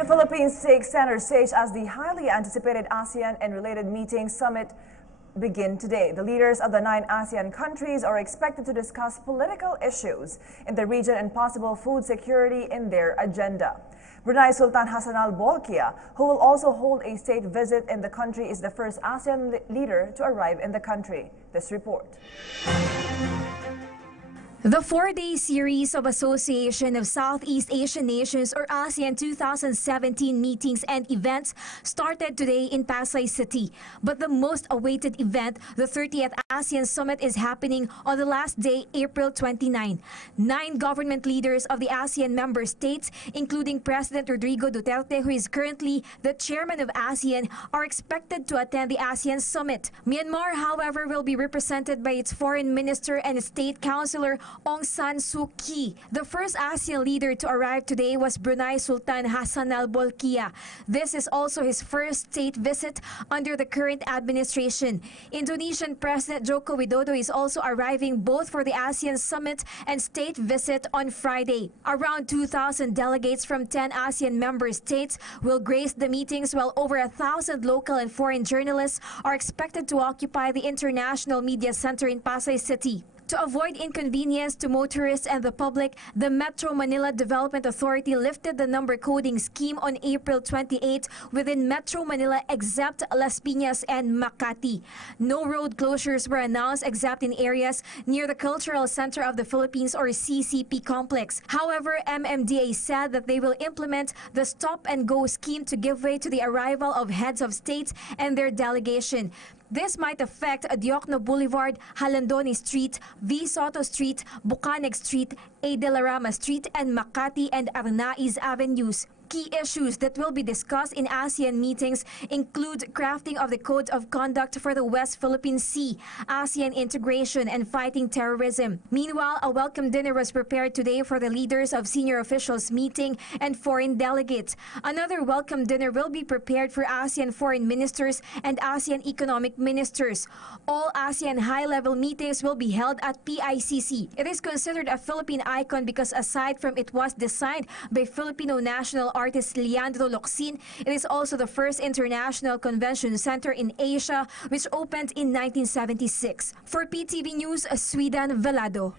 The Philippines takes center stage as the highly anticipated ASEAN and related meeting summit begin today. The leaders of the 9 ASEAN countries are expected to discuss political issues in the region and possible food security in their agenda. Brunei Sultan Hassan Al Bolkiah, who will also hold a state visit in the country, is the first ASEAN leader to arrive in the country. This report. The 4-day series of Association of Southeast Asian Nations or ASEAN 2017 meetings and events started today in Pasay City. But the most awaited event, the 30th ASEAN Summit, is happening on the last day, April 29. 9 government leaders of the ASEAN member states, including President Rodrigo Duterte, who is currently the chairman of ASEAN, are expected to attend the ASEAN Summit. Myanmar, however, will be represented by its foreign minister and state councilor Aung San Suu Kyi. The first ASEAN leader to arrive today was Brunei Sultan Hassan Al Bolkiah. This is also his first state visit under the current administration. Indonesian President Joko Widodo is also arriving both for the ASEAN Summit and state visit on Friday. Around 2,000 delegates from 10 ASEAN member states will grace the meetings, while over 1,000 local and foreign journalists are expected to occupy the International Media Center in Pasay City. To avoid inconvenience to motorists and the public, the Metro Manila Development Authority lifted the number coding scheme on April 28 within Metro Manila except Las Piñas and Makati. No road closures were announced except in areas near the Cultural Center of the Philippines or CCP complex. However, MMDA said that they will implement the stop-and-go scheme to give way to the arrival of heads of states and their delegation. This might affect Diokno Boulevard, Halandoni Street, V. Soto Street, Bucaneg Street, A. De La Rama Street, and Makati and Arnaiz Avenues. Key issues that will be discussed in ASEAN meetings include crafting of the Code of Conduct for the West Philippine Sea, ASEAN integration, and fighting terrorism. Meanwhile, a welcome dinner was prepared today for the leaders of senior officials meeting and foreign delegates. Another welcome dinner will be prepared for ASEAN foreign ministers and ASEAN economic ministers. All ASEAN high-level meetings will be held at PICC. It is considered a Philippine icon because aside from it was designed by Filipino national artist Leandro Locsin, it is also the first international convention center in Asia, which opened in 1976. For PTV News, Sweden Velado.